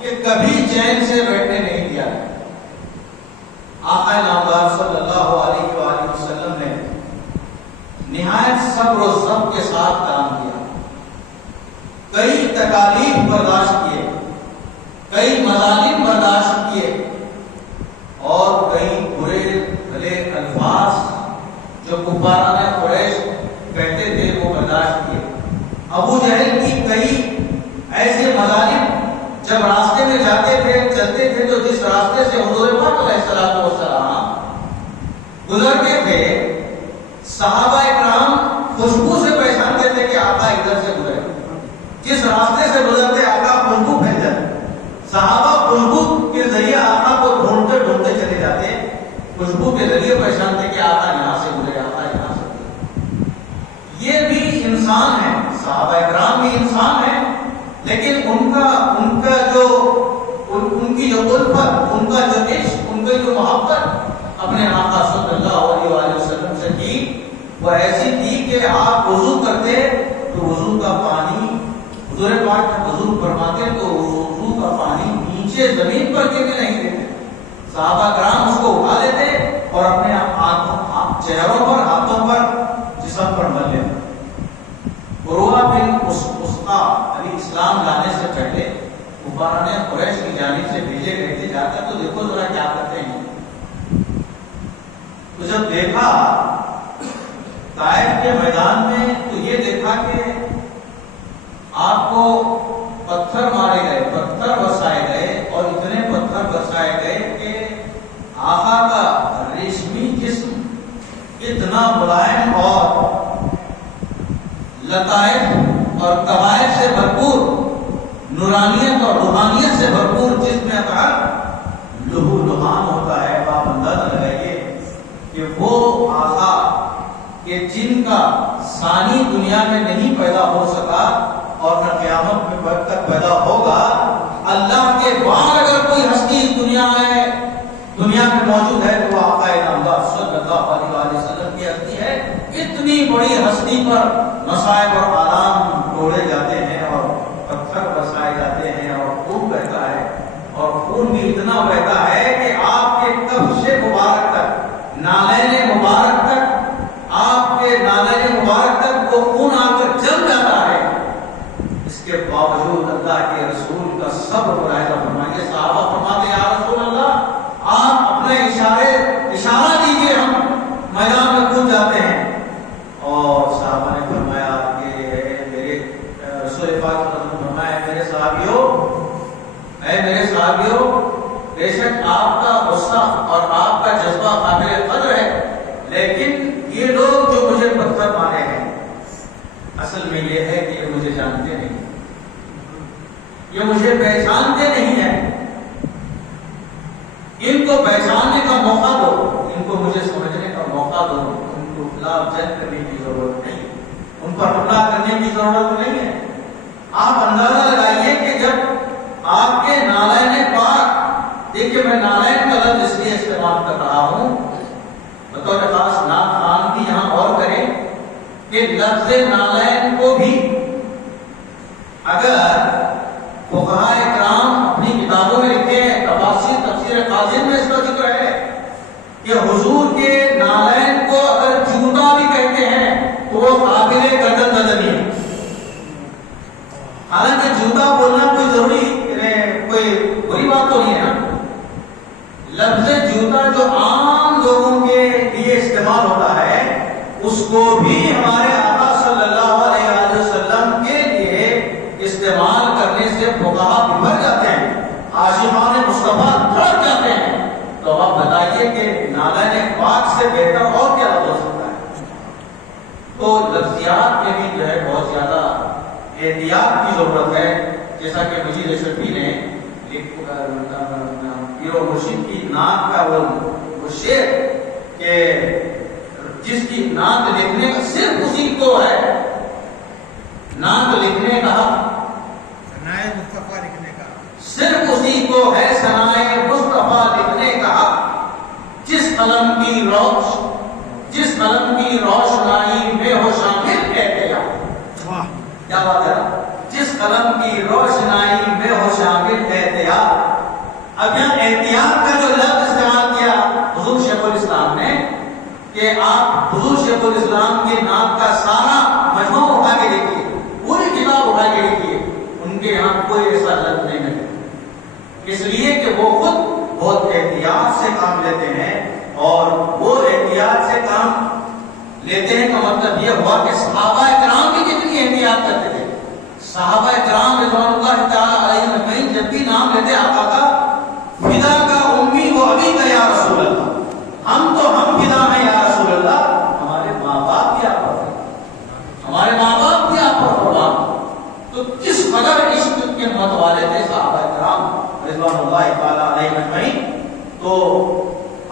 کہ کبھی چین سے بیٹھنے نہیں دیا۔ آقا نامدار صلی اللہ علیہ وآلہ وسلم نے نہایت صبر و ضبط کے ساتھ کام کیا، کئی تکالیف برداشت کیے، کئی مظالم برداشت کیے، اور کئی برے بھلے الفاظ جو کفاران قریش کہتے تھے وہ برداشت کیے۔ ابو جہل کی کئی ایسے مظالم، جب راستے میں جاتے تھے چلتے تھے تو جس راستے سے حضور پاک علیہ الصلوۃ والسلام گزرتے تھے صحابہ اکرام خوشبو سے پہچانتے تھے کہ آقا ادھر سے گزرے، جس راستے سے گزرتے آقا خوشبو پھیل جاتے، صحابہ خوشبو کے ذریعے آقا کو ڈھونڈتے ڈھونڈتے چلے جاتے، خوشبو کے ذریعے پہچانتے کہ آقا یہاں سے گزرے، آقا یہاں سے گزرے۔ یہ بھی انسان ہے، صحابہ اکرام بھی انسان ہیں، لیکن ان کی جو الفت، ان کا جو عشق، ان کی جو محبت اپنے آقا صلی اللہ علیہ وآلہ وسلم سے کی وہ ایسی تھی کہ آپ وضو کرتے تو وضو کا پانی، حضور پاک وضو فرماتے تو وضو کا پانی نیچے زمین پر گرنے نہیں دیتے، صحابہ کرام اس کو اٹھا لیتے اور اپنے چہروں پر، ہاتھوں پر، جسم پر مل لیتے۔ عروہ بن اسقا علی اسلام لانے سے پہلے کفاران قریش کی جانب سے بھیجے گئے تھے، جا کر تو دیکھو ذرا کیا کرتے ہیں۔ تو جب دیکھا طائف کے میدان میں تو یہ دیکھا کہ آپ کو پتھر مارے گئے، پتھر برسائے گئے، اور اتنے پتھر برسائے گئے کہ آقا کا ریشمی جسم اتنا ملائم اور لطائف اور قبائل سے بھرپور، نورانیت اور روحانیت سے بھرپور، جس میں اطہار لہو لہان ہوتا ہے۔ آپ اندازہ لگائیے کہ وہ آقا کہ جن کا ثانی دنیا میں نہیں پیدا ہو سکا اور نہ قیامت میں تک پیدا ہوگا، اللہ کے بعد اگر کوئی ہستی اس دنیا میں موجود ہے تو وہ آقا نامدار صلی اللہ علیہ وآلہ وسلم کی ہستی ہے۔ اتنی بڑی ہستی پر مصائب اور آلام ڈھوڑے جاتے ہیں اور پتھر برسائے جاتے ہیں اور خون بہتا ہے، اور خون بھی اتنا بہتا ہے کہ آپ کے کف سے مبارک تک، نالین مبارک تک، آپ کے نالین مبارک تک وہ خون آ کر جم جاتا ہے۔ اس کے باوجود اللہ کے رسول کا صبر ملاحظہ فرمائیے، صحابہ فرماتے یا رسول اللہ آپ اپنے اشارہ دیجیے، ہم میدان میں کود جاتے ہیں۔ اور صحابہ نے فرمایا کہ میرے رسول پاک صلی اللہ علیہ وسلم فرمایا میرے صحابیوں، بے شک آپ کا غصہ اور آپ کا جذبہ قابل قدر ہے، لیکن یہ لوگ جو مجھے پتھر مارے ہیں اصل میں یہ ہے کہ یہ مجھے جانتے نہیں، یہ مجھے پہچانتے نہیں ہیں، ان کو پہچاننے کا موقع دو، ان کو مجھے سمجھنے کا موقع دو، ان کو خلاف جنگ کرنے کی ضرورت نہیں، ان پر حملہ کرنے کی ضرورت نہیں ہے۔ آپ اندازہ لگائیے کہ جب آپ کے نالین پاک، دیکھیے میں نالین کا لفظ اس لیے استعمال کر رہا ہوں بطور خاص، نام خان بھی یہاں اور کریں کہ لفظ نالین کو بھی اگر فقہاء اکرام اپنی کتابوں میں لکھے ہیں، تفسیر قاسم میں اس کا ذکر ہے کہ حضور کے نالین کو اگر جوتا بھی کہتے ہیں تو وہ قابل گردن زدنی ہے۔ حالانکہ جوتا بولنا کوئی ضروری، کوئی بری بات تو نہیں ہے نا۔ لفظ جوتا جو عام لوگوں کے لیے استعمال ہوتا ہے اس کو بھی ہمارے آقا صلی اللہ علیہ وسلم کے لیے استعمال کرنے سے فقہا بھر جاتے ہیں، عاشقان مصطفیٰ دھڑک جاتے ہیں۔ تو آپ بتائیے کہ نالین پاک سے بہتر اور کیا ہو سکتا ہے؟ تو لفظیات میں بھی جو ہے بہت زیادہ احتیاط کی ضرورت ہے، جیسا کہ مجید اشرفی نے پیر و مرشد کی نعت کا وہ شعر کہ جس کی نعت لکھنے کا صرف اسی کو ہے، نعت لکھنے کا ثنائے مصطفیٰ لکھنے کا صرف اسی کو ہے، ثنائے مصطفیٰ لکھنے کا جس قلم کی روشنائی میں ہو شامل احتیاط۔ کیا بات ہے؟ جس قلم کی روشنائی میں ہو شامل احتیاط احتیاط. اب یہاں احتیاط کا جو لفظ استعمال کیا حضور شیخ الاسلام نے کہ آپ حضور شیخ الاسلام کے نام کا سارا مجموعہ اٹھا کے دیکھیے, پوری کتاب اٹھا کے دیکھیے, ان کے یہاں کوئی ایسا لفظ نہیں ہے. اس لیے کہ وہ خود بہت احتیاط سے کام لیتے ہیں, اور وہ احتیاط سے کام لیتے ہیں کا مطلب یہ ہوا کہ صحابہ کرام بھی کتنی احتیاط کرتے تھے. صحابہ کرام رضوان اللہ تعالی علیہم اجمعین جب بھی نام لیتے آقا کا, فدا کا امی وہ ابھی کا یا رسول اللہ, ہم فدا ہیں یا رسول اللہ, ہمارے ماں باپ بھی آپ پر ہیں, ہمارے ماں باپ بھی آپ پر قربان. تو کس قدر عشق کے متوالے تھے صحابہ کرام رضوان اللہ تعالی علیہم اجمعین. تو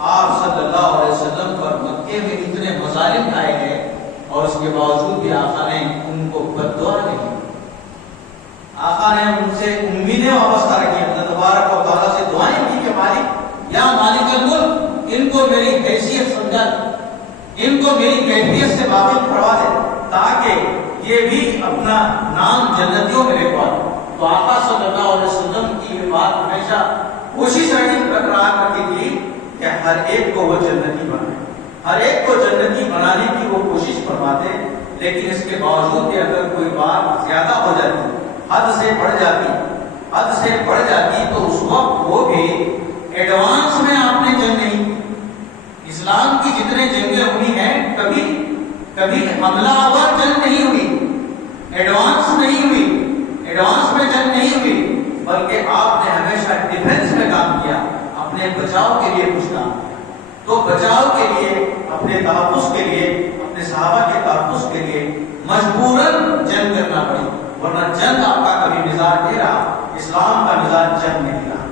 آپ صلی اللہ علیہ وسلم پر مکے میں اتنے مظالم آئے ہیں, اور اس کے باوجود بھی آقا نے ان کو بد دعا نہیں کی. آقا نے ان سے امیدیں وابستہ رکھی, اللہ تبارک و تعالیٰ سے دعائیں کی کہ مالک یا مالک الملک, ان کو میری حیثیت سمجھا دے, ان کو میری کیفیت سے واقف کروا دے, تاکہ یہ بھی اپنا نام جنتیوں میں لکھوا دے. تو آقا صلی اللہ علیہ وسلم کی یہ بات ہمیشہ کوشش برقرار کرتی تھی کہ ہر ایک کو وہ جنتی بنائے, ہر ایک کو جنتی بنانے کی وہ کوشش فرماتے. لیکن اس کے باوجود بھی اگر کوئی بات زیادہ ہو جاتی, حد سے بڑھ جاتی تو اس وقت وہ بھی ایڈوانس میں آپ نے جنگ نہیں کی. اسلام کی جتنے جنگیں ہوئی ہیں کبھی حملہ آور جنگ نہیں ہوئی, ایڈوانس میں جنگ نہیں ہوئی, بلکہ آپ نے ہمیشہ ڈیفنس میں کام کیا, اپنے بچاؤ کے لیے کچھ کام کیا. تو بچاؤ کے لیے, اپنے تحفظ کے لیے, اپنے صحابہ کے تحفظ کے لیے مجبوراً جنگ کرنا پڑی, ورنہ جنگ آپ کا کبھی مزاج نہیں رہا, اسلام کا مزاج جنگ نہیں رہا.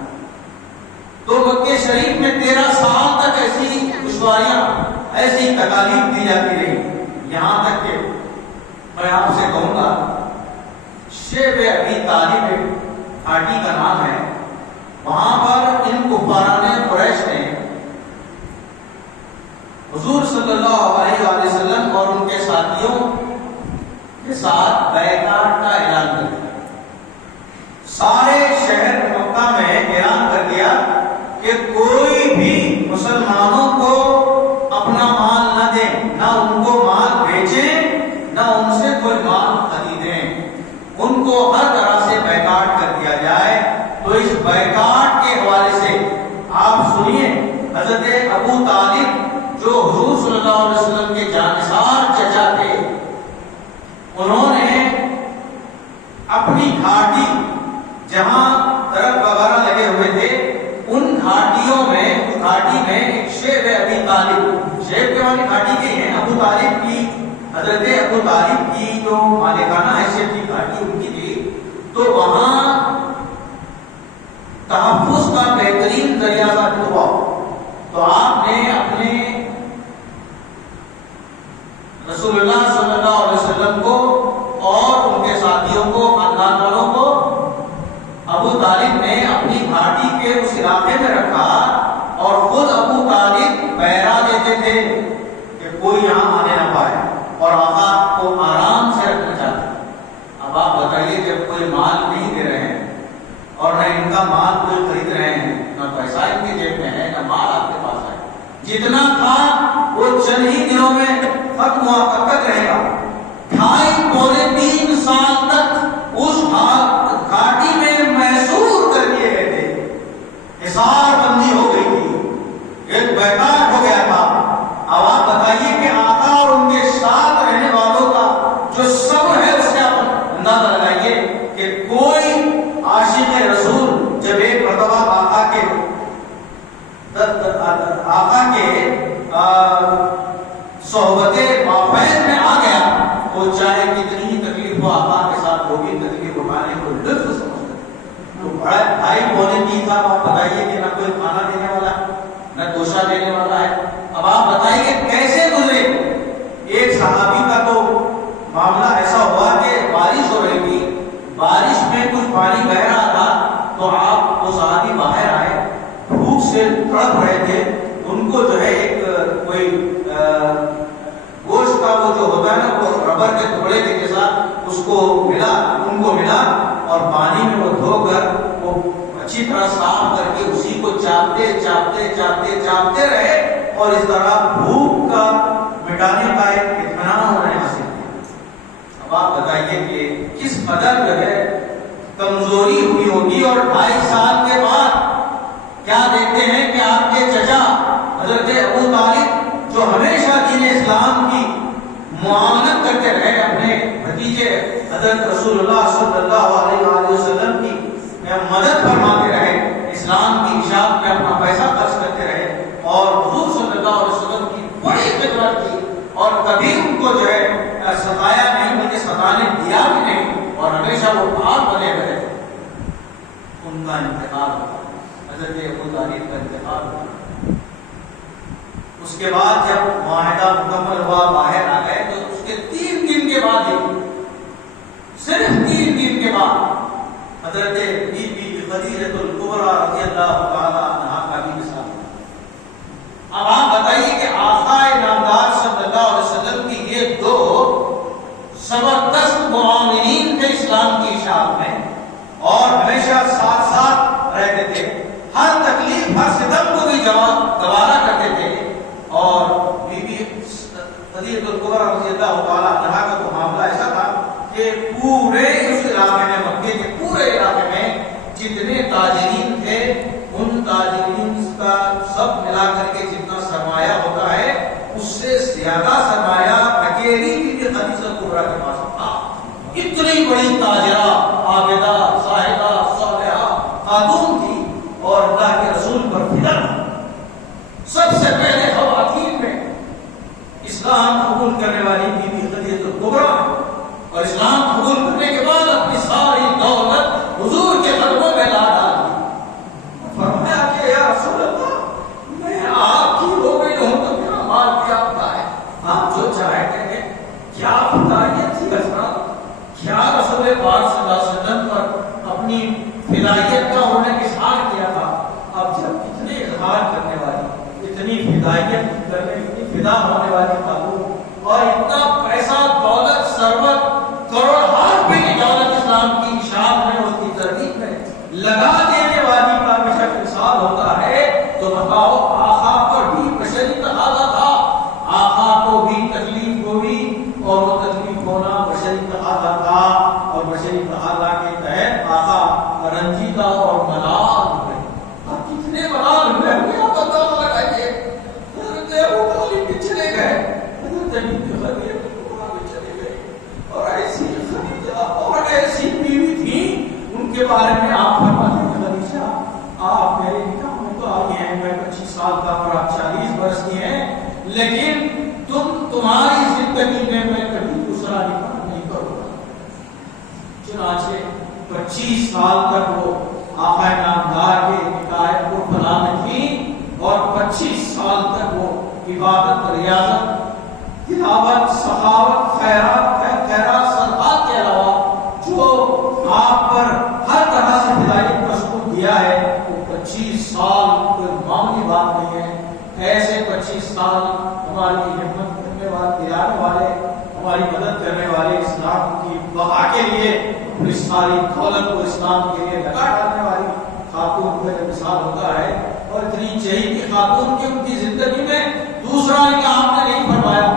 تو مکہ شریف میں 13 سال تک ایسی دشواریاں, ایسی تکالیف دی جاتی رہی, یہاں تک کہ میں آپ سے کہوں گا شیب ابی طالب گھاٹی کا نام ہے, وہاں پر ان کفاران قریش نے حضور صلی اللہ علیہ وسلم اور ان کے ساتھیوں کے ساتھ بیعت کا اعلان کر دیا. سارے شہر مکہ میں اعلان کر دیا کہ کوئی بھی مسلمانوں کو اپنا مال نہ دے, نہ ان کو مال بیچے, نہ ان سے کوئی مال خریدیں, ان کو ہر طرح سے بیعت کر دیا جائے. تو اس بیعت کے حوالے سے آپ سنیے, حضرت ابو طالب جو حضور صلی اللہ علیہ وسلم کے جانثار چچا تھے, انہوں نے اپنی گھاٹی جہاں درخت وغیرہ لگے ہوئے تھے, ان گھاٹیوں میں, اس گھاٹی میں ایک شیب ابی طالب, شیب کے معنی گھاٹی کے ہیں, ابو طالب کی, حضرت ابو طالب کی جو مالکانہ حیثیت کی گھاٹی ان کی تھی, تو وہاں تحفظ کا بہترین ذریعہ ثابت ہوا. تو آپ نے اپنے رسول اللہ صلی اللہ علیہ وسلم کو اور ان کے ساتھیوں کو, خاندان والوں کو, ابو طالب نے اپنی گھاٹی کے اس علاقے میں رکھا, اور خود ابو طالب پہرا دیتے تھے کہ کوئی یہاں آنے نہ پائے, اور آقا کو آرام سے رکھنا چاہتے. اب آپ بتائیے, جب کوئی مال نہیں دے رہے ہیں اور نہ ان کا مال کوئی خرید رہے ہیں, نہ پیسہ ان کی جیب میں ہے, نہ مال آپ کے پاس ہے, جتنا تھا وہ چند ہی دنوں میں ختم ہوا, کب تک رہے گا؟ 2.5-3 سال تک اس گھاٹی میں محصور کر دیے گئے تھے, حصار بندی ہو گئی تھی, ایک بیکار ہو گیا تھا. اب آپ بتائیے کہ آقا اور ان کے ساتھ رہنے والوں کا جو صبر ہے, اس سے آپ اندازہ لگائیے کہ کوئی عاشق رسول جب ایک مرتبہ آقا کے صحبت مافیز میں آ گیا, تو چاہے کتنی ہی تکلیف ہو, آقا کے ساتھ وہ بھی تکلیف اٹھانے کو لطف سمجھتے. تو بڑا 2.5-3 سال آپ بتائیے کہ نہ کوئی کھانا دینے والا ہے, نہ گوشہ دینے والا ہے. اب آپ بتائیے کیسے گزرے. ایک صحابی کا تو معاملہ ایسا ہوا کہ بارش ہو رہی تھی, بارش میں کچھ پانی بہ رہا تھا, تو آپ وہ صحابی باہر آئے, بھوک سے تڑپ رہے تھے. ان کو جو ہے ایک کوئی گوشت کا وہ جو ہوتا ہے نا, وہ ربر کے ٹکڑے کے ساتھ اس کو ملا, ان کو ملا, اور پانی میں وہ دھو کر وہ اچھی طرح صاف کر کے اسی کو چاپتے چاپتے چاپتے چاپتے رہے اور اس طرح بھوک کا مٹانے کا ایک اطمینان انہوں نے حاصل کیا۔ اب آپ بتائیے کہ کس قدر جو ہے کمزوری ہوئی ہوگی، اور 2.5 سال کے بعد کیا دیکھتے ہیں کہ آپ کے چچا حضرت ابو طالب جو ہمیشہ دین اسلام کی معاونت کرتے رہے، اپنے بھتیجے حضرت رسول اللہ صلی اللہ علیہ وآلہ وسلم کی مدد فرماتے رہے، اسلام کی اشاعت میں اپنا پیسہ خرچ کرتے رہے اور حضور صلی اللہ علیہ وسلم کی بڑی خدمت کی، اور کبھی ان کو جو ہے ستایا نہیں، بلکہ ستانے دیا بھی نہیں، اور ہمیشہ وہ پاک بنے رہے۔ ان کا انتقال ہوا، حضرت ابو طالب کا انتقال ہوا۔ اس کے بعد جب معاہدہ مکمل ہوا، باہر آ گئے، تو اس کے 3 دن کے بعد ہی، صرف 3 دن کے بعد حضرت بی بی خدیجہ الکبریٰ رضی اللہ تعالی عنہا کا بھی وصال ہوا۔ اب آپ بتائیے کہ آقا نامدار صلی اللہ علیہ وسلم کی یہ 2 زبردست معاونین تھے اسلام کی اشاعت میں، اور ہمیشہ ساتھ ساتھ رہتے تھے، ہر تکلیف ہر ستم کو بھی گوارا کرتے تھے۔ اور بی بی خدیجہ الکبریٰ رضی اللہ تعالی عنہا کا تو معاملہ ایسا تھا کہ پورے اس علاقے میں، مکے کے پورے علاقے میں جتنے تاجرین تھے، ان تاجرین کا سب ملا کر کے جتنا سرمایہ ہوتا ہے، اس سے زیادہ سرمایہ اکیلی بی بی خدیجہ الکبریٰ کے پاس تھا۔ اتنی بڑی تاجرہ، عابدہ، زاہدہ، صالحہ خاتون تھی، اور اللہ کے رسول پر فدا۔ سب سے پہلے خواتین میں اسلام قبول کرنے والی بی بی خدیجہ الکبریٰ، اور اسلام قبول کرنے کے بعد اپنی ساری دولت حضور کے قدموں میں لا ڈالی۔ فرمایا کہ یا رسول اللہ، میں آپ کی ہو گئی ہوں تو میرا مال بھی آپ کا ہے، آپ جو چاہتے ہیں۔ کیا فدائیت تھی حضرات، کیا رسول پاک صلی اللہ علیہ وسلم پر اپنی فدائیت کا انہوں نے اظہار کیا تھا۔ اب جب اتنے اظہار کرنے والی، اتنی فدائیت کرنے، اتنی فدا ہونے والی خاتون، اور اتنا پیسہ، دولت، ثروت، کروڑہا روپے کی دولت اسلام کی اشاعت میں، اس کی تربیت میں لگا دینے والی کا بشک مثال ہوتا ہے، تو بتاؤ آقا پر بھی بشری تقاضا تھا، آقا کو بھی تکلیف ہوئی، اور وہ تکلیف ہونا بشری تقاضا تھا، اور بشری تقاضا کے تحت آقا رنجیدہ اور ملال ہوئے۔ اب کتنے ملال ہوئے ہوں گے آپ اندازہ لگائیے۔ حضرت ابو طالب بھی چلے گئے، حضرت بی بی خدیجہ الکبریٰ بھی چلے گئے، اور ایسی خدیجہ اور ایسی بیوی تھی، ان کے بارے میں آپ فرماتے ہیں خدیجہ آپ میرے نکاح میں تو آئی ہیں، میں 25 سال کا اور آپ 40 برس کی ہیں، لیکن تمہاری زندگی میں کبھی دوسرا نکاح نہیں کروں گا۔ چنانچہ 25 سال تک وہ آقا نامدار کے نکاح کو فنا میں تھی، اور 25 سال تک وہ عبادت، ریاضت، تلاوت، سخاوت، خیرات صدقات کے علاوہ جو آپ پر ہر طرح سے ہدایت کا ثبوت دیا ہے، وہ 25 سال کوئی معمولی بات نہیں ہے۔ ایسے 25 سال ہماری ہمت کرنے والے، دلانے والے، ہماری مدد کرنے والے، اسلام کی بقا کے لیے اپنی ساری دولت کو اسلام کے لیے لگا ڈالنے والی خاتون کا جو مثال ہوتا ہے، اور اتنی چہیتی خاتون کی ان کی زندگی میں دوسرا نکاح آپ نے نہیں فرمایا۔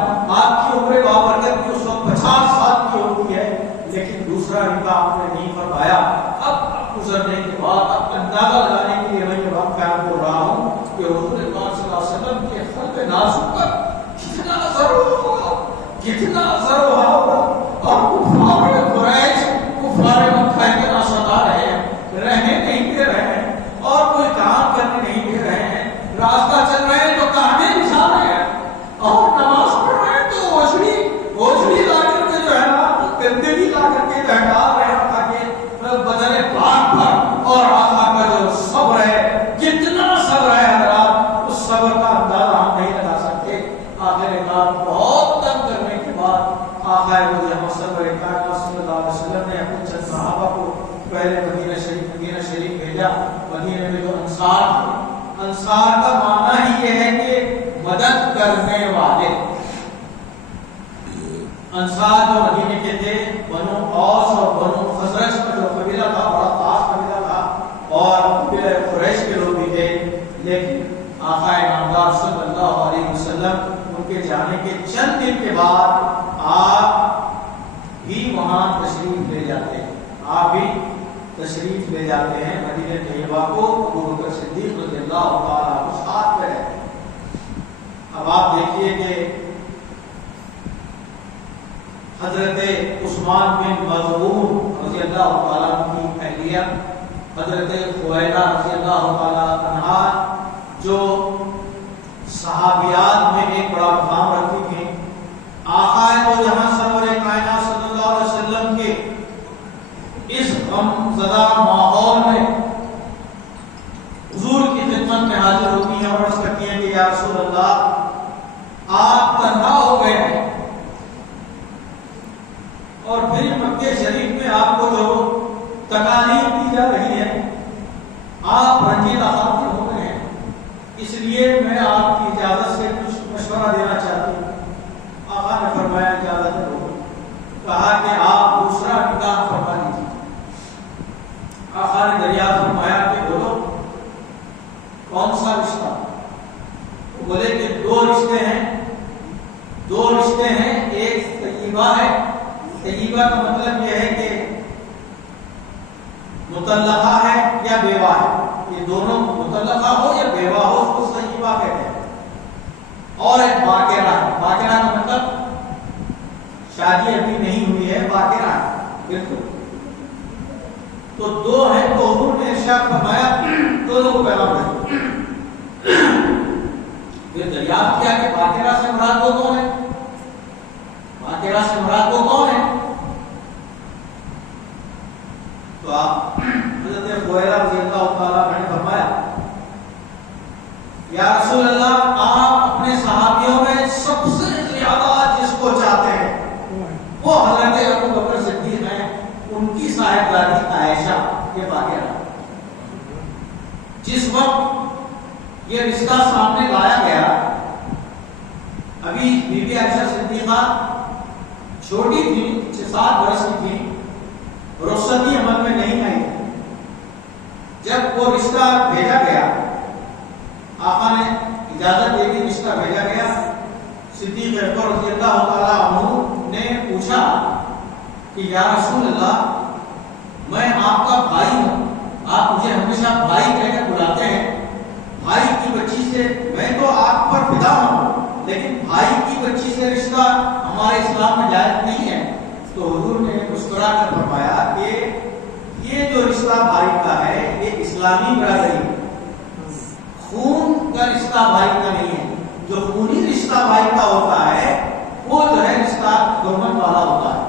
آپ کی عمر بابرکت کی اس وقت 50 سال کی ہوتی ہے، لیکن دوسرا نکاح آپ نے نہیں فرمایا۔ اب گزرنے کے بعد اب اندازہ لگانے کے لیے میں یہ بات قائم کر رہا ہوں کہ حضور پاک صلی اللہ علیہ وسلم کے قلب نازک پر کتنا اثر ہوگا، کتنا اثر ہوگا، اور کفار قریش، کفار مکہ اتنا ستا رہے ہیں، رہنے نہیں دے رہے ہیں، اور کوئی کام کرنے نہیں دے رہے ہیں، راستہ چل رہے ہیں تو کہانے بچھا رہے ہیں، اور نماز پڑھ رہے ہیں تو اوجھڑی لا کر کے جو ہے نا، گندگی لا کر کے ڈال رہے ہیں تاکہ بدن پاک پر، اور آقا کا جو صبر ہے، کتنا صبر ہے حضرات، اس صبر کا اندازہ ہم نہیں لگا سکتے۔ آخر کار بہت تنگ کرنے کے بعد آقا مدینہ صلی اللہ علیہ وسلم نے اپنے چند صحابہ کو پہلے مدینہ شریف بھیجا۔ مدینہ میں جو انصار تھے، انصار کا معنی ہی یہ ہے کہ مدد کرنے والے۔ انصار جو مدینے کے تھے، بنو اوس اور بنو خزرج کا جو قبیلہ تھا، بڑا خاص قبیلہ تھا، اور قبیلہ قریش کے لوگ بھی تھے، لیکن آقا نامدار صلی اللہ علیہ وسلم ان کے جانے کے چند دن کے بعد آپ بھی وہاں تشریف لے جاتے ہیں، آپ بھی تشریف لے جاتے ہیں مدینہ طیبہ کو، ابو بکر صدیق رضی اللہ تعالیٰ عنہ ساتھ میں رہتے ہیں۔ اب آپ دیکھیے کہ حضرت عثمان بن مظعون رضی اللہ تعالیٰ عنہ کی اہلیہ حضرت خویلہ رضی اللہ تعالیٰ عنہا جو صحابیات میں ایک بڑا مقام رکھتی تھیں، آقا تو جہاں سرور کائنات صلی اللہ علیہ وسلم کے اس غم زدہ ماحول میں حضور کی خدمت میں حاضر ہوتی ہیں اور عرض کرتی ہیں کہ یا رسول اللہ آپ تنہا ہو گئے ہیں، اور پھر مکہ شریف میں آپ کو جو تکالیف دی جا رہی ہے، آپ رنجیدہ خاطر ہو گئے ہیں، اس لیے میں آپ کی اجازت سے کچھ مشورہ دینا چاہتی ہوں۔ آقا نے فرمایا اجازت دو، کہا کہ آپ دوسرا نکاح فرما لیجیے۔ آقا نے دریافت فرمایا کہ بولو کون سا رشتہ؟ بولے کہ دو رشتے ہیں، ایک طیبہ ہے، طیبہ کا مطلب یہ ہے کہ مطلقہ ہے یا بیوہ ہے، یہ دونوں مطلقہ ہو یا بیوہ ہو اس کو طیبہ کہتے ہیں، اور ایک باقرہ ہے، باقرہ کا مطلب شادی ابھی نہیں ہوئی ہے، باقرہ ہے بالکل۔ تو دو ہیں، تو حضور نے ارشاد فرمایا دونوں کو پیغام دے۔ پھر دریافت کیا کہ باقرہ سے مراد وہ کون ہے؟ باقرہ سے مراد وہ کون ہے؟ تو آپ حضرت خویلہ رضی اللہ تعالیٰ عنہ نے فرمایا یا رسول اللہ آپ اپنے صحابیوں میں سب سے زیادہ جس کو چاہتے ہیں وہ حضرت ابو بکر صدیق ہیں، ان کی صاحبزادی عائشہ یہ باقرہ۔ جس وقت یہ رشتہ سامنے لایا گیا، ابھی بی بی عائشہ صدیقہ چھوٹی تھی، 6-7 برس کی تھی، رخصتی عمل میں نہیں آئی۔ جب وہ رشتہ بھیجا گیا، آقا نے اجازت دے دی، رشتہ بھیجا گیا، صدیق اکبر رضی اللہ تعالیٰ عنہ نے پوچھا کہ یا رسول اللہ میں آپ کا بھائی ہوں، آپ مجھے ہمیشہ بھائی کہہ کر بلاتے ہیں، بھائی کی بچی سے میں تو آپ پر فدا ہوں، لیکن بھائی کی بچی سے رشتہ ہمارے اسلام میں جائز نہیں ہے۔ تو حضور نے مسکرا کر فرمایا کہ یہ جو رشتہ بھائی کا ہے یہ اسلامی برادری ہے، خون کا رشتہ بھائی کا نہیں ہے۔ جو خونی رشتہ بھائی کا ہوتا ہے وہ جو ہے رشتہ گورنمنٹ والا ہوتا ہے۔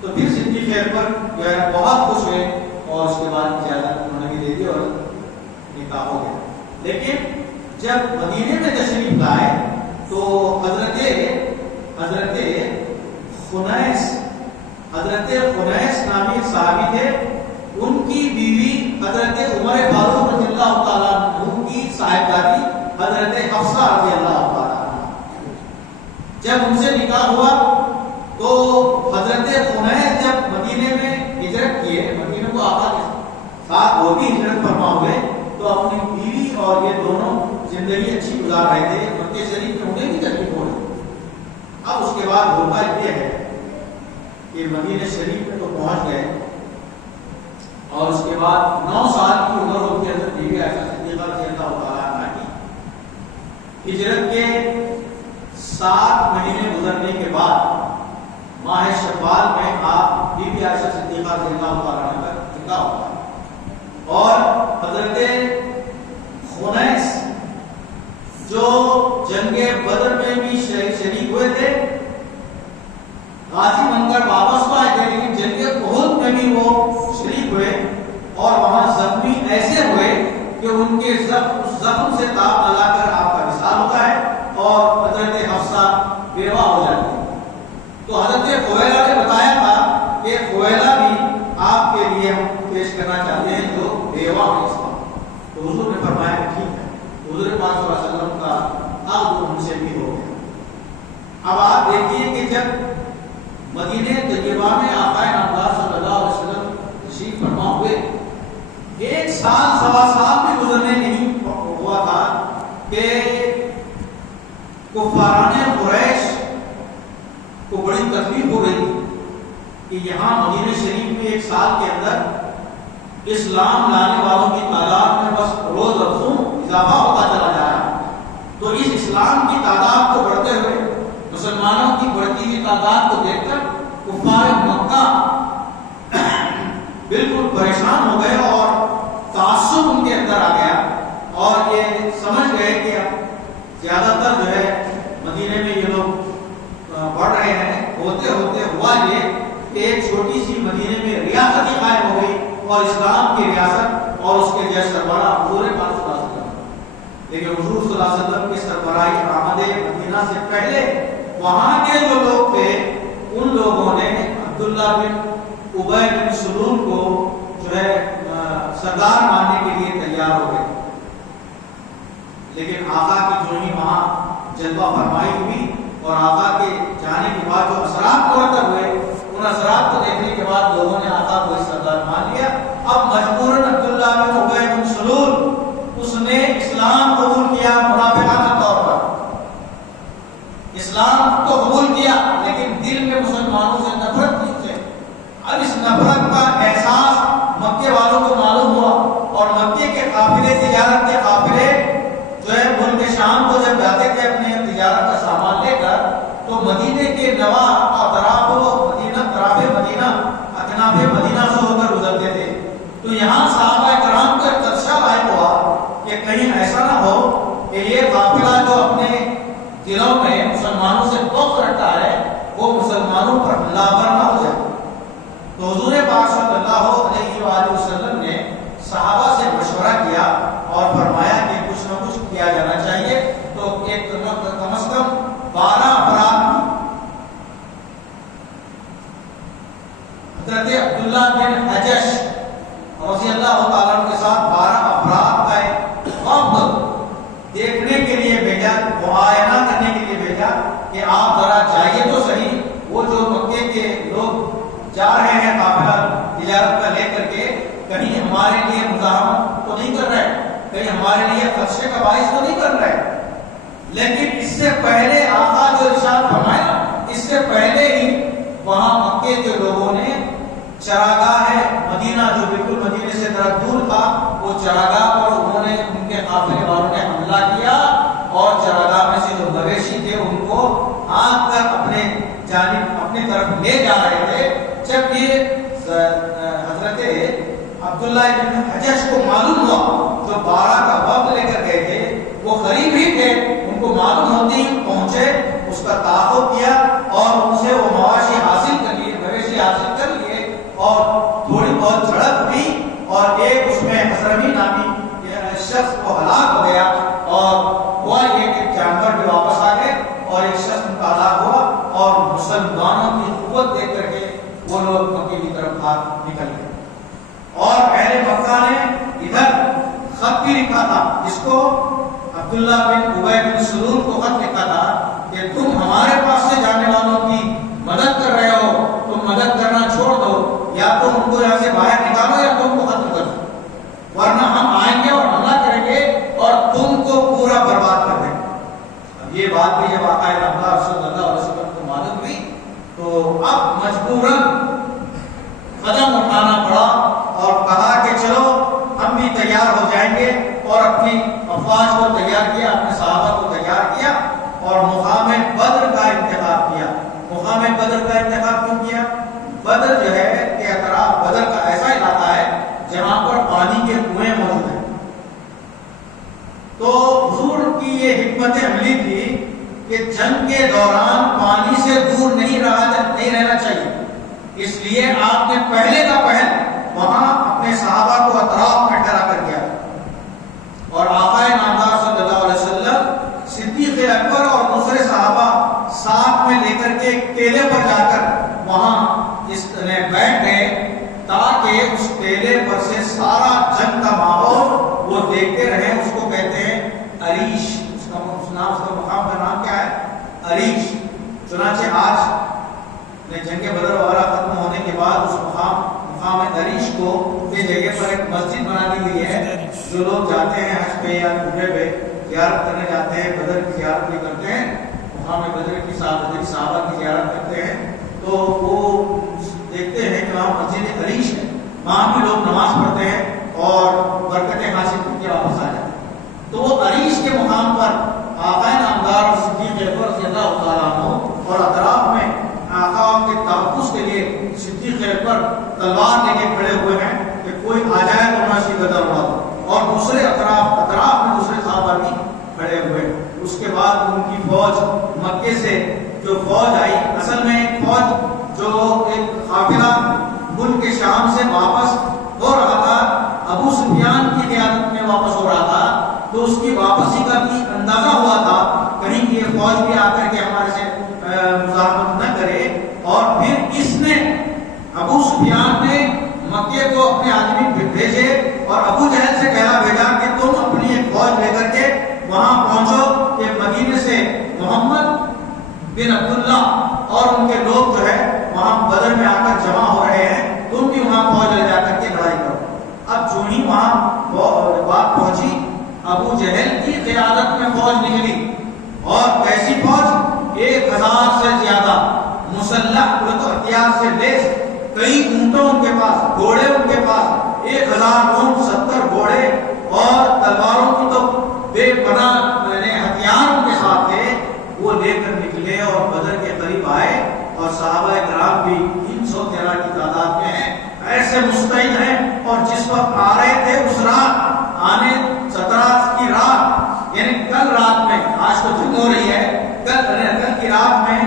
تو پھر صدیق اکبر جو ہے بہت خوش ہوئے اور اس کے بعد اجازت انہوں نے بھی دے دی اور نکاح ہو گیا۔ لیکن جب مدینے میں تشریف لائے تو حضرت خنیس نامی صحابی تھے، ان کی بیوی حضرت عمر فاروق رضی اللہ تعالیٰ عنہ کی صاحبزادی حضرت حفصہ رضی اللہ تعالیٰ عنہ، جب ان سے نکاح ہوا تو حضرت خنیس جب مدینے میں ہجرت کیے، مدینے کو آقا کے ساتھ وہ بھی ہجرت فرما ہوئے، تو اپنی بیوی اور یہ دونوں زندگی اچھی گزار رہے تھے، مکہ شریف میں انہیں بھی تکلیف ہو رہی۔ اب اس کے بعد ہوتا یہ ہے کہ مدینہ شریف میں تو پہنچ گئے، اور اس کے بعد 9 سال کی عمر ہوتی ہے حضرت بی بی عائشہ صدیقہ رضی اللہ تعالیٰ عنہا کی۔ ہجرت کے 7 مہینے گزرنے کے بعد ماہ شوال میں آپ بی بی عائشہ صدیقہ رضی اللہ تعالیٰ عنہ کا نکاح ہوتا ہے، اور حضرت خنیس جو جنگ بدر میں بھی شریک ہوئے تھے، غازی بن کر واپس آئے تھے، لیکن جنگ احد میں بھی وہ شریک ہوئے اور وہاں زخمی ایسے ہوئے کہ ان کے زخم سے تاب نہ لا کر آپ کا وصال ہوتا ہے اور حضرت حفصہ بیوہ ہو جاتی ہے۔ تو حضرت خویلہ نے بتایا تھا کہ خویلہ بھی آپ کے لیے ہم پیش کرنا چاہتے ہیں جو بیوہ ہے اس وقت۔ تو حضور نے فرمایا کہ ٹھیک ہے، حضور پاک صلی اللہ علیہ وسلم کا عقد ان سے بھی ہو گیا۔ اب آپ دیکھیے کہ جب مدینہ طیبہ میں آقا نامدار صلی اللہ علیہ وسلم تشریف فرما ہوئے، 1 سال سوا سال بھی گزرنے نہیں ہوا تھا کہ کفاران قریش کو بڑی تکلیف ہو رہی تھی کہ یہاں مدینہ شریف میں ایک سال کے اندر اسلام لانے والوں کی تعداد میں بس روز افزوں اضافہ ہوتا چلا جا رہا ہے. تو اس اسلام کی تعداد کو بڑھتے ہوئے مسلمانوں کی بڑھتی ہوئی تعداد کو دیکھ کر کفار مکہ بالکل پریشان ہو گئے اور تعصب ان کے اندر آ گیا اور یہ سمجھ گئے کہ اب زیادہ تر جو ہے مدینے میں یہ لوگ بڑھ رہے ہیں. ہوتے ہوتے ہوا یہ کہ ایک چھوٹی سی مدینے میں ریاست ہی قائم ہو گئی اور اسلام کی ریاست اور اس کے جیسے سربراہ حضور پاک صلی اللہ علیہ وسلم. لیکن حضور صلی اللہ علیہ وسلم کی سربراہی آمد مدینہ سے پہلے وہاں کے جو لوگ تھے ان لوگوں نے عبداللہ بن ابی بن سلول کو جو ہے سردار ماننے کے لیے تیار ہو گئے. لیکن آقا کی جو ہی وہاں جلوہ فرمائی ہوئی اور آقا کے جانے کے بعد جو اثرات مرتب ہوئے ان اثرات کو دیکھنے کے بعد لوگوں نے آقا کو سردار مان لیا. اب مجبوراً عبداللہ بن ابی بن سلول اس نے اسلام قبول کیا منافقانہ طور پر. اسلام تو قبول کیا لیکن دل میں مسلمانوں سے نفرت تھی اسے. اب اس نفرت کا احساس مکے والوں کو معلوم ہوا اور مکے کے قافلے تجارت کے قافلے جو ہے ملک شام کو جب جاتے تھے اپنے تجارت کا سامان لے کر تو مدینے کے نواح اطراف مدینہ طرف مدینہ اکناف مدینہ سے ہو کر گزرتے تھے. تو یہاں صحابہ کرام کا خدشہ لاحق ہوا کہ کہیں ایسا نہ ہو کہ یہ قافلہ جو اپنے دلوں میں مسلمانوں سے بغض رکھتا ہے وہ مسلمانوں پر حملہ آور نہ ہو جائے. تو حضور پاک صلی اللہ علیہ وآلہ وسلم نے صحابہ سے مشورہ کیا اور فرمایا کہ کچھ نہ کچھ کیا جانا چاہیے. تو ایک کم از کم 12 افراد حضرت عبداللہ بن حجش رضی اللہ تعالیٰ عنہ کے ساتھ 12 افراد کا ایک وفد دیکھنے کے لیے بھیجا, معائنہ کرنے کے لیے بھیجا کہ آپ ذرا جائیے تو صحیح وہ جو مکے کے لوگ جا رہے ہیں قافلہ تجارت کا لے کر کے کہیں ہمارے لیے مزاحمت تو نہیں کر رہے, کہیں ہمارے لیے خدشے کا باعث تو نہیں کر رہے. لیکن اس سے پہلے آقا جو ارشاد فرمایا اس سے پہلے ہی وہاں مکے کے لوگوں نے چراگاہ مدینہ جو بالکل مدینے سے ذرا دور تھا وہ چراگاہ پر انہوں نے ان کے قافلے والوں نے حملہ کیا اور چراگاہ میں سے جو مویشی تھے ان کو ہانک کر اپنے جانب اپنی طرف لے جا رہے تھے. جب یہ حضرت عبداللہ بن حجش کو معلوم ہوا جو 12 کا وفد لے کر گئے تھے وہ قریب ہی تھے, ان کو معلوم ہوتے ہی پہنچے, اس کا تعاقب کیا اور ان سے وہ مواشی حاصل کر لیے, مویشی حاصل کر لیے اور تھوڑی بہت جھڑپ ہوئی اور ایک اس میں حضرمی نامی شخص کو ہلاک ہو گیا اور ہوا یہ کہ جانور بھی واپس آ گئے اور ایک شخص ان کا ہلاک ہوا اور مسلمانوں کی قوت دیکھ کر کے وہ لوگ مکے کی طرف بھاگ نکل گئے. اور اہل مکہ نے ادھر خط بھی لکھا تھا جس کو عبداللہ بن ابی بن سلول کو خط لکھا تھا کہ تم ہمارے پاس سے جانے والوں کی مدد کر رہے ہو, تم مدد کرنا چھوڑ دو, یا تو ان کو یہاں سے باہر نکالو یا تم کو ختم کر دو, ورنہ ہم آئیں گے اور حملہ کریں گے اور تم کو پورا برباد کر دیں گے. اب یہ بات بھی جب آقا نامدار صلی اللہ علیہ وسلم کو معلوم ہوئی تو اب مجبوراً قدم اٹھانا پڑا اور کہا کہ چلو ہم بھی تیار ہو جائیں گے اور اپنی افواج کو تیار کیا, اپنے صحابہ کو تیار کیا اور مقام بدر کا انتخاب کیا. مقام بدر کا انتخاب کیوں کیا؟ بدر جو ہے کہ اطراف بدر کا ایسا علاقہ ہے جہاں پر پانی کے کنویں موجود ہیں. تو حضور کی یہ حکمت عملی تھی کہ جنگ کے دوران پانی سے دور نہیں رہنا چاہیے, اس لیے آپ نے پہلے کا پہل وہاں اپنے صحابہ کو اطراف میں ٹھہرا کر دیا اور آقا نامدار صلی اللہ علیہ وسلم صدیق اکبر اور دوسرے صحابہ ساتھ میں لے کر کے ایک ٹیلے پر جا کر وہاں اس نے بیٹھ گئے تاکہ اس ٹیلے پر سے سارا جنگ کا ماحول وہ دیکھتے رہے. اس کو کہتے ہیں عریش, اس کا مقام کا نام کیا ہے؟ عریش. چنانچہ آج جنگ بدر وغیرہ ختم ہونے کے بعد اس مقام عریش کو اس جگہ پر ایک مسجد بنا دی گئی ہے جو لوگ جاتے ہیں حج پہ یا عمرے پہ زیارت کرنے جاتے ہیں، بدر کی زیارت بھی کرتے ہیں، وہاں میں بدر کی صحابہ کی زیارت کرتے ہیں، تو وہ دیکھتے ہیں کہ وہاں مسجد عریش ہے، وہاں بھی لوگ نماز پڑھتے ہیں اور برکتیں حاصل کر کے واپس آ جاتے ہیں۔ تو وہ عریش کے مقام پر آقا نامدار اور صدیق اکبر رضی اللہ تعالیٰ عنہ اور اطراف میں آقا کے تحفظ کے لیے صدیق اکبر تلوار لے کے کھڑے ہوئے ہیں کہ کوئی آ جائے تو نہ قدر اڑا دو، اور دوسرے اطراف میں دوسرے صحابہ بھی کھڑے ہوئے۔ اس کے بعد ان کی فوج مکے سے جو فوج آئی، اصل میں ایک فوج جو ایک قافلہ ملک کے شام سے واپس ہو رہا تھا، ابو سفیان کی قیادت میں واپس ہو رہا تھا، تو اس کی واپسی کا بھی اندازہ ہوا تھا کہیں یہ فوج بھی آ کر کے ہمارے سے مزاحمت نہ کرے، اور پھر اس نے ابو سفیان نے مکے کو اپنے آدمی بھیجے اور ابو جہل سے کہا بھیجا کہ تم اپنی ایک فوج لے کر کے وہاں پہنچو کہ مدینے سے محمد بن عبداللہ اور ان کے لوگ جو ہے وہاں بدر میں آ کر جمع ہو رہے ہیں، تم بھی وہاں فوج لے جا کر کے لڑائی کرو۔ اب جو ہی وہاں بات پہنچی، ابو جہل کی قیادت میں فوج نکلی، اور کیسی فوج؟ 1000 سے زیادہ مسلح قوت و ہتھیار سے لیس، کئی اونٹوں ان کے پاس، گھوڑے ان کے پاس، 1000 اونٹ، 70 گھوڑے، اور تلواروں کی تو بے پناہ ہتھیار ان کے ساتھ تھے، وہ لے کر نکلے اور بدر کے قریب آئے، اور صحابہ کرام بھی 313 کی تعداد میں ہیں، ایسے مستعد ہیں، اور جس وقت آ رہے تھے اس رات آنے 17 کی رات، یعنی کل رات میں، آج تو دھوپ ہو رہی ہے، کل کی رات میں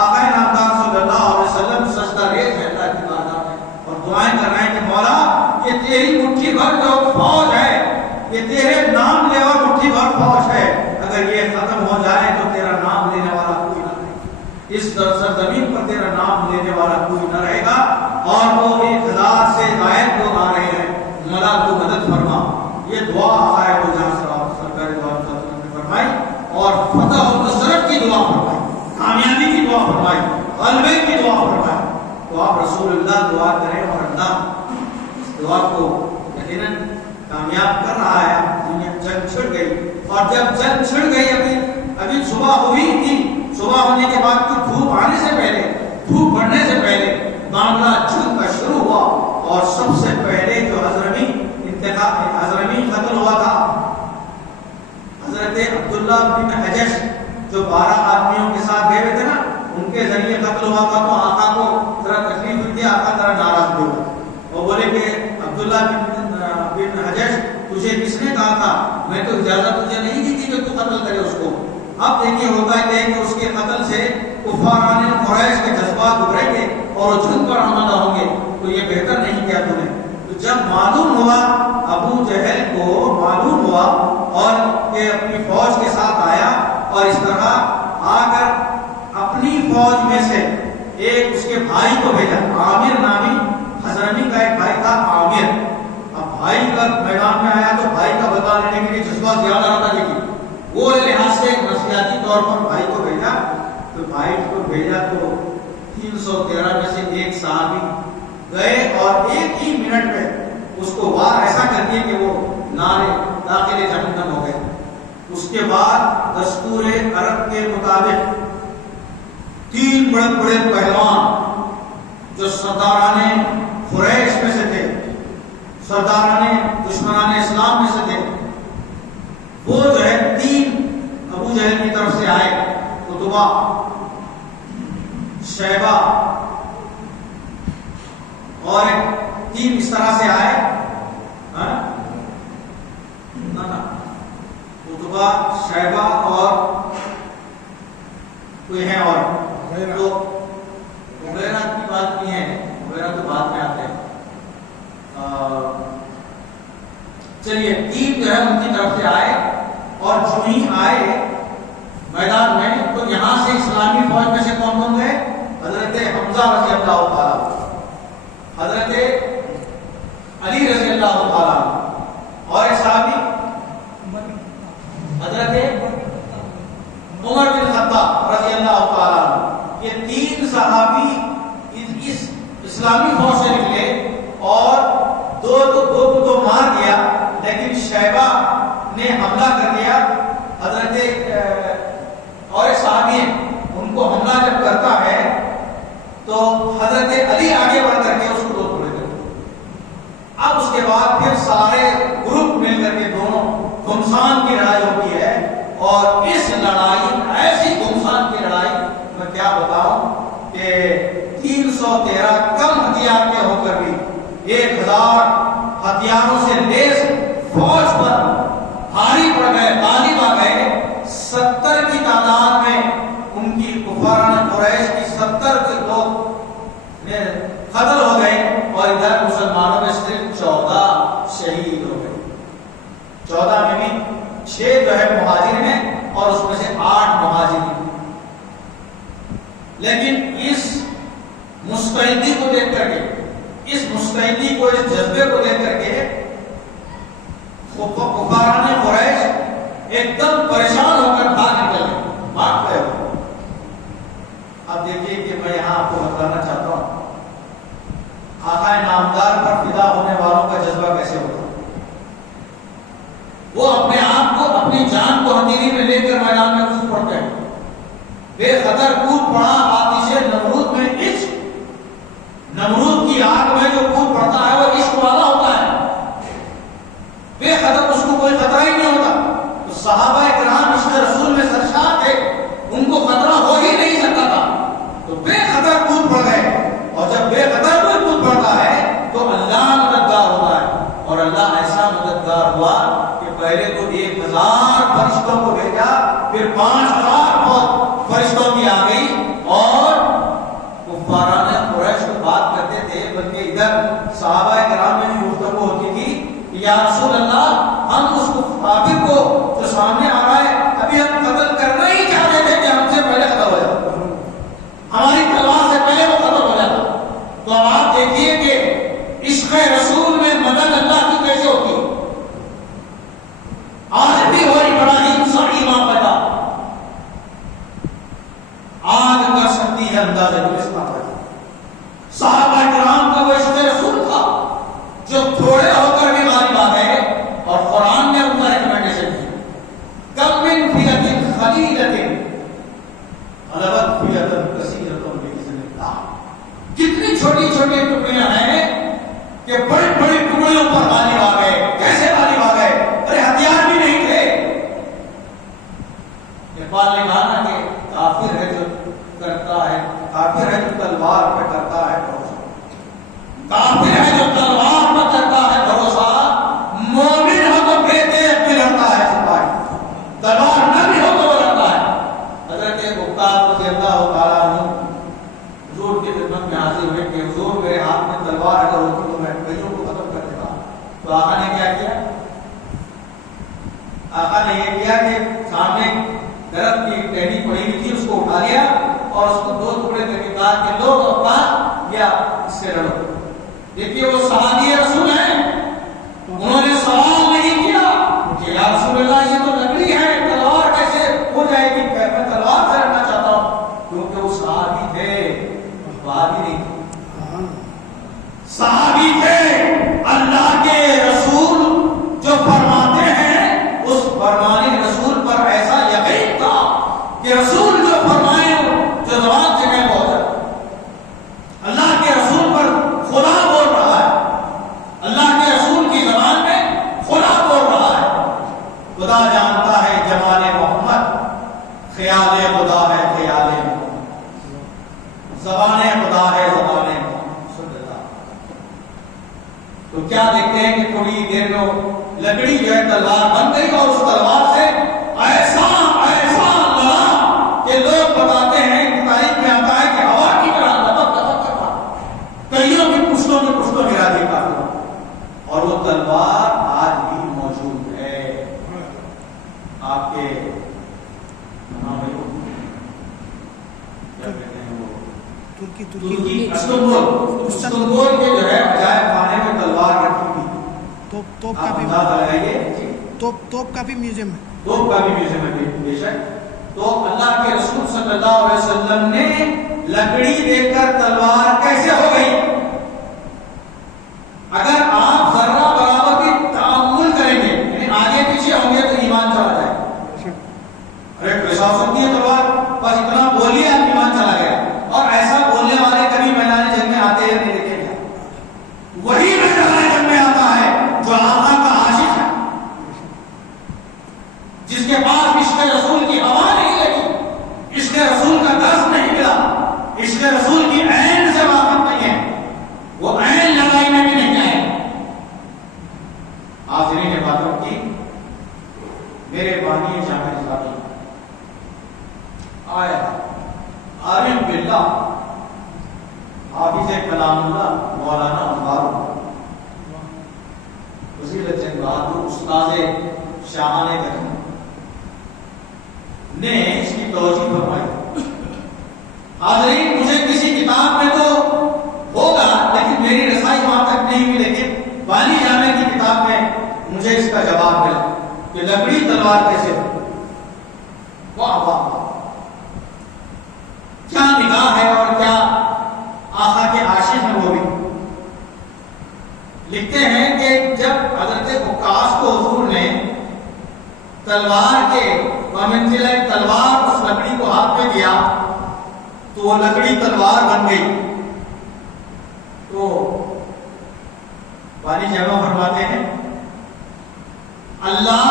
آقا نامدار صلی اللہ علیہ وسلم سجدہ ریز ہے اللہ کی بارگاہ میں، اور دعائیں کر رہے ہیں کہ مولا یہ تیری مٹھی بھر جو فوج ہے، یہ تیرے نام لیوا مٹھی بھر فوج ہے، اگر یہ ختم ہو جائے تو تیرا نام لینے والا کوئی نہ رہے گا، اس سرزمین پر تیرا نام لینے والا کوئی نہ رہے گا، اور وہ 1000 سے زائد لوگ آ رہے ہیں، مولا تو مدد فرما۔ یہ دعا آقا دو جہاں سرکار دو جہاں نے فرمائی، اور فتح و نصرت کی دعا فرمائی، کامیابی کی دعا فرمائی، غلبے کی دعا فرمائی۔ تو آپ رسول اللہ دعا کریں، اور اللہ اس دعا کو یقیناً کامیاب کر رہا ہے۔ دنیا جنگ چھڑ گئی، اور جب جنگ چھڑ گئی، ابھی صبح ہوئی تھی، صبح ہونے کے بعد تو دھوپ آنے سے پہلے، دھوپ بڑھنے سے پہلے معاملہ جنگ کا شروع ہوا، اور سب سے پہلے جو حضرمی قتل ہوا تھا، حضرت عبداللہ بن حجش جو 12 آدمیوں کے ساتھ گئے تھے نا، ان کے ذریعے قتل ہوا تھا۔ تو آقا کو ذرا تکلیف ہوئی تھی، آقا ذرا ناراض بھی ہوا، اور بولے کہ عبداللہ بن حجش تجھے کس نے کہا تھا؟ میں تو اجازت تجھے نہیں دی تھی کہ تو قتل کرے اس کو۔ اب دیکھیے ہوتا ہے کہ اس کے قتل سے کفاران قریش کے جذبات ابھریں گے اور وہ جنگ پر آمادہ ہوں گے، تو یہ بہتر نہیں کیا تم نے۔ تو جب معلوم ہوا، ابو جہل کو معلوم ہوا، اور کہ اپنی فوج کے ساتھ آیا، اور اس طرح آ کر اپنی فوج میں سے ایک اس کے بھائی کو بھیجا، عامر نامی حضرمی کا ایک بھائی تھا عامر۔ اب بھائی کا میدان میں آیا تو بھائی کا بدلہ لینے کے لیے جذبہ زیادہ رہتا، لیکن وہ لحاظ سے نفسیاتی طور پر بھائی کو بھیجا، تو بھائی کو بھیجا تو 313 میں سے ایک صحابی گئے، اور ایک ہی منٹ میں اس کو وار ایسا کر دیا کہ وہ نارے داخل جہنم ہو گئے۔ اس کے بعد دستور عرب کے مطابق 3 بڑے بڑے پہلوان جو سرداران قریش میں سے تھے، سرداران دشمنان اسلام میں سے تھے، وہ جو ہے 3 ابو جہل کی طرف سے آئے، عتبہ، شیبہ، اور 3 اس طرح سے آئے، عتبہ، شیبہ اور کوئی ہے، اور تو عبیرہ کی بات نہیں ہے، عبیرہ تو بعد میں آتے ہیں۔ چلیے 3 جو ہے ان کی طرف سے آئے، اور جو ہی آئے میدان میں، تو یہاں سے اسلامی فوج میں سے کون کون گئے؟ حضرت حمزہ رضی اللہ تعالیٰ، حضرت علی رضی اللہ تعالیٰ، اور ایک صحابی حضرت عمر بن خطاب رضی اللہ تعالیٰ۔ یہ 3 صحابی اس اسلامی فوج سے نکلے، اور دو مار دیا، لیکن طیبہ نے حملہ کر دیا، حضرت اور صحابی ان کو حملہ جب کرتا ہے تو حضرت علی آگے بڑھ کر کے اس کو 2 ٹکڑے کر دیا۔ اب اس کے بعد پھر سارے گروپ مل کر کے دونوں گھمسان کی لڑائی ہوتی ہے، اور اس لڑائی ایسی گھمسان کی لڑائی میں کیا بتاؤں کہ 313 کم ہتھیار کے ہو کر بھی 1000 ہتھیاروں سے لیس فوج پر بھاری پڑ گئے، غالب آ گئے۔ 70 کی تعداد میں ان کی کفاران قریش کی 70 کے لوگ قتل ہو گئے، اور ادھر مسلمانوں میں صرف 14 شہید ہو گئے۔ 14 میں بھی 6 جو ہے مہاجر ہیں، اور اس میں سے 8 مہاجر ہیں۔ لیکن اس مستعدی کو دیکھ کر کے، اس مستعدی کو، اس جذبے کو دیکھ کر کے کفاران قریش ایک دم پریشان ہو کر بھاگ نکلے، بھاگ گئے۔ اب دیکھیے کہ میں یہاں آپ کو بتانا چاہتا ہوں آقا نامدار پر فدا ہونے والوں کا جذبہ کیسے ہوتا ہے۔ وہ اپنے آپ کو، اپنی جان کو ہتھیلی میں لے کر میدان میں کود پڑتے ہیں، بے خطر کود پڑا آتش نمرود میں۔ عشق، نمرود کی آگ میں جو کود پڑتا ہے وہ عشق والا ہوتا ہے، بے خطر، اس کو کوئی خطرہ ہی نہیں ہوتا۔ تو صحابہ کرام عشق رسول میں سرشار تھے، ان کو خطرہ ہو ہی نہیں سکتا تھا، تو بے خطر کود پڑ گئے۔ اور جب بے خطر کوئی کود پڑتا ہے تو اللہ مددگار ہوتا ہے، اور اللہ ایسا مددگار ہوا کہ پہلے تو 1000 فرشتوں کو بھیجا، پھر 5000 فرشتوں کی آ گئی، اور کفاران قریش کو بات کرتے تھے، بلکہ ادھر صحابہ کرام میں بھی گفتگو ہوتی تھی کہ یا رسول اللہ، ہم اس کافر کو جو سامنے آ رہا ہے ابھی ہم قتل کرنا ہی چاہتے تھے کہ ہم سے پہلے قتل ہو جاتا، ہماری تلوار سے پہلے وہ قتل ہو جاتا۔ تو اب آپ دیکھیے کہ عشق رسول میں مدد اللہ کی کیسے ہوتی ہے۔ آج بھی ہو ابراہیم ساڑی ماں پیدا، آج کر سکتی ہے اندازہ گلستان پیدا۔ صحابہ کرام کا وہ عشق رسول تھا جو تھوڑے ہو کر بھی غالب آ گئے، اور قرآن نے ان کا ریکمنڈیشن دیا، کم من فئۃ قلیلۃ غلبت فئۃ کثیرۃ بإذن اللہ۔ کتنی چھوٹی چھوٹی ٹکڑیاں ہیں کہ بڑی بڑی ٹکڑیوں پر غالب آ گئے۔ کیسے غالب آ گئے؟ ارے ہتھیار بھی نہیں تھے۔ اقبال نے کہا نا کہ کافر ہے جو کرتا ہے، کافر ہے جو تلوار پہ کرتا ہے بھروسہ، کافر ہے جو تلوار پہ کرتا ہے بھروسہ، مومن ہو تو بے تیغ بھی لڑتا ہے سپاہی، تلوار نہ بھی ہو تو وہ لڑتا ہے۔ حضرت عکاظ رضی اللہ تعالیٰ عنہ حضور کی خدمت میں حاضر ہوئے کہ حضور میرے ہاتھ میں تلوار اگر ہوتی تو میں کئیوں کو ختم کر دیتا۔ تو آقا نے کیا کیا؟ آقا نے یہ کیا کہ سامنے درخت کی ٹہنی پڑی ہوئی تھی، اس کو اٹھا لیا اور اس کو 2 ٹکڑے کر کے کہا کہ لو عکاظ، یا اس سے لڑو۔ دیکھیے وہ صحابی رسول ہیں، انہوں نے سوال نہیں کیا کہ یا رسول اللہ یہ تو لکڑی ہے، تلوار کیسے ہو جائے گی؟ میں تلوار سے لڑنا چاہتا ہوں، کیونکہ وہ صحابی تھے، صحابی نہیں تھے، صحابی تھے۔ اللہ کے رسول جو فرماتے ہیں اس فرمانے رسول پر ایسا یقین تھا کہ رسول جو فرمائے جو زبان سے کہہ بہت ہے، اللہ کے رسول پر خدا بول رہا ہے، اللہ کے رسول کی زبان میں خدا بول رہا ہے۔ خدا جانتا ہے جمال محمد، خیال خدا ہے خیال محمد، زبان خدا ہے زبان محمد۔ تو کیا دیکھتے ہیں کہ تھوڑی دیر میں لکڑی جو ہے تلوار بن گئی، اور اس تلوار سے ایسا ایسا لڑا کہ لوگ بتاتے ہیں کہ تاریخ میں آتا ہے کہ ہوا کی طرح لپک لپک کرتا، کئیوں کی پشتوں گرا دی کافروں، اور وہ تلوار آج بھی موجود ہے آپ کے ترکی استنبول کے جو ہے عجائب خانے میں تلوار رکھی ہوئی، توپ کا بھی میوزیم ہے، توپ کا بھی میوزیم ہے بے شک۔ تو اللہ کے رسول صلی اللہ علیہ وسلم نے لکڑی دیکھ کر تلوار کیسے ہو گئی؟ اگر آپ ذرہ برابر بھی تعامل کریں گے، یعنی آگے جس کے پاس عشق رسول کی ہوا نہیں لگی، عشق رسول کا درس نہیں ملا، عشق رسول کی عین سے واقف نہیں ہے، وہ عین لڑائی میں بھی نہیں آئے۔ حاضرین عبادت کی میرے بانی جامع نظامی آیا عارف باللہ حافظ کلام اللہ مولانا انوار وزیر چند بہادر استاد شاہان دکن نے اس کی توجیہ فرمائی۔ حاضرین مجھے کسی کتاب میں تو ہوگا لیکن میری رسائی وہاں تک نہیں ہوئی، لیکن بانی جامع کی کتاب میں مجھے اس کا جواب ملا کہ لکڑی تلوار کیسے ہو۔ واہ واہ واہ، کیا نگاہ ہے اور کیا آقا کے عاشق ہیں وہ بھی۔ لکھتے ہیں کہ جب حضرت عکاش کو حضور نے تلوار کے منزلہ تلوار اس لکڑی کو ہاتھ میں دیا تو وہ لکڑی تلوار بن گئی۔ تو بانی جامع فرماتے ہیں اللہ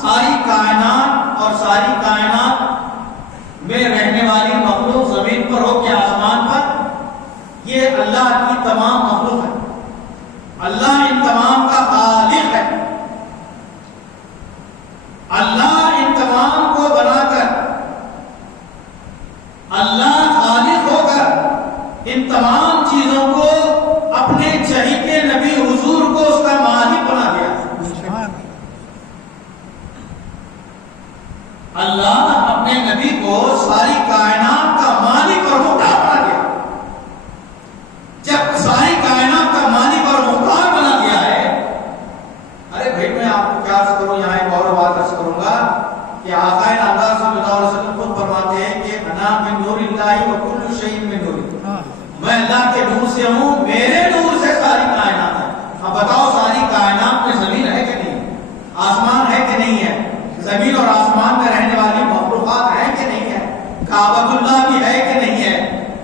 ساری کائنات اور ساری کائنات میں رہنے والی مخلوق زمین پر ہو کہ آسمان پر، یہ اللہ کی تمام مخلوق ہے، اللہ ان تمام کا خالق ہے۔ اللہ ان تمام کو بنا کر، اللہ خالق ہو کر ان تمام چیزوں کو اپنے چہیتے نبی حضور کو اس کا مالک بنا دیا۔ اللہ اپنے نبی کو ساری کائنات کا مالک اور مختار بنا دیا۔ جب ساری کائنات کا مالک اور مختار بنا دیا ہے، ارے بھائی میں آپ کو کیا عرض کروں، یہاں ایک اور بات عرض کروں گا کہ آقا نامدار صلی اللہ علیہ وسلم خود فرماتے ہیں کہ انا من نور اللہ و کل شیء من نور، میں اللہ کے نور سے ہوں، میرے نور سے ساری کائنات ہے۔ اب بتاؤ ساری کائنات میں زمین ہے کہ نہیں، آسمان ہے کہ نہیں ہے، زمین اور آسمان میں رہنے والی مخلوقات ہیں کہ نہیں ہے، کعبۃ اللہ بھی ہے کہ نہیں ہے،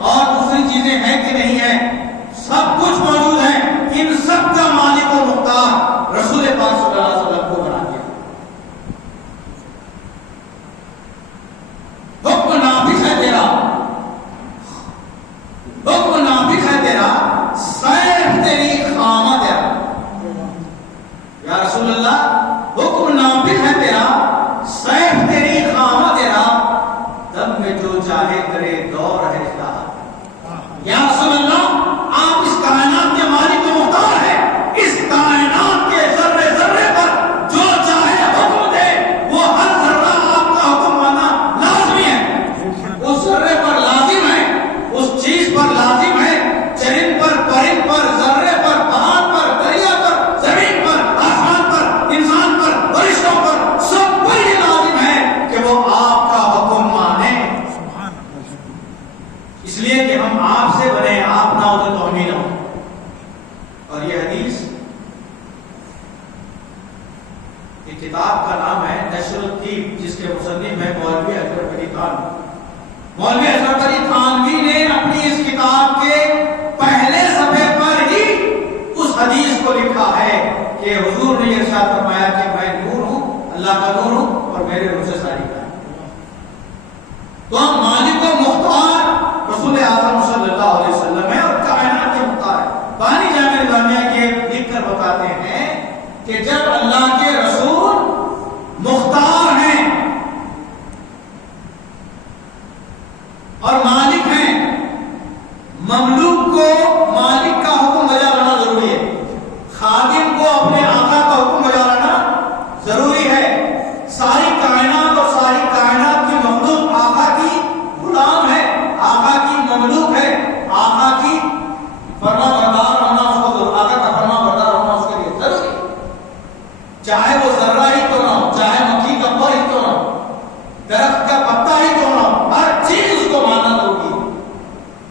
اور دوسری چیزیں ہیں کہ نہیں ہے، سب کچھ موجود ہے۔ ان سب کا مالک و مختار رسول پاک صلی اللہ علیہ وسلم کو بنا دیا۔ حکم نافذ ہے تیرا، حکم نافذ ہے تیرا، سیف تیری خامہ تیرا۔ یا رسول اللہ حکم نافذ ہے تیرا، سیف تیری خامہ تیرا، دم میں جو چاہے کرے دور ہے اصلاح۔ یا رسول اللہ آپ اس کائنات کے مالک و مختار ہیں، اس کائنات کے ذرے ذرے پر جو چاہے حکم دے، وہ ہر ذرہ آپ کا حکم ماننا لازمی ہے، اس ذرے پر لازم ہے، اس چیز پر لازم ہے، چرند پر، پرند پر، ذرے پر، پہاڑ پر، دریا پر، زمین پر، آسمان پر، انسان پر، فرشتوں پر، سب پر یہ لازم ہے کہ وہ آپ کا حکم مانے، اس لیے کہ ہم آپ سے بنے، آپ نہ ہو تو ہم ہی نہ ہو۔ اور یہ حدیث، یہ کتاب کا نام ہے نشر الطیب، جس کے مصنف ہے مولوی اظہر علی خان۔ مولوی اظہر علی خانوی نے اپنی اس کتاب کے پہلے صفحے پر ہی اس حدیث کو لکھا ہے کہ حضور نے ارشاد فرمایا کہ میں نور ہوں، اللہ کا نور ہوں، اور میرے نور سے ساری کائنات۔ تو ہم مالک و مختار رسول اعظم صلی اللہ علیہ وسلم ہے اور کائنات کے مختار ہے۔ بانی جامع نظامیہ کے لکھ کر بتاتے ہیں کہ جب اللہ کے رسول مختار ہیں اور مالک ہیں، مملوک کو مالک کا حکم بجا لانا ضروری ہے، خادم کو اپنے آقا کا حکم بجا لانا ضروری ہے۔ ساری کائنات اور ساری کائنات کی مخلوق آقا کی غلام ہے، آقا کی مملوک ہے، آقا کی فرما بردار ہونا اس کو ضرور، آقا کا فرما بردار ہونا اس کے لیے ضروری ہے، چاہے وہ ذرہ ہی کیوں نہ ہو، چاہے مکھی کا پر ہی کیوں نہ ہو، درخت کا پتا ہی کیوں نہ ہو، ہر چیز اس کو ماننا ضروری ہے۔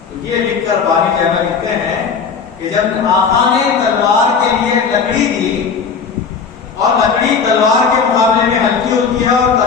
تو یہ لکھ کر بانی جامع لکھتے ہیں کہ جب آقا نے تلوار کے لیے لکڑی دی اور لکڑی تلوار کے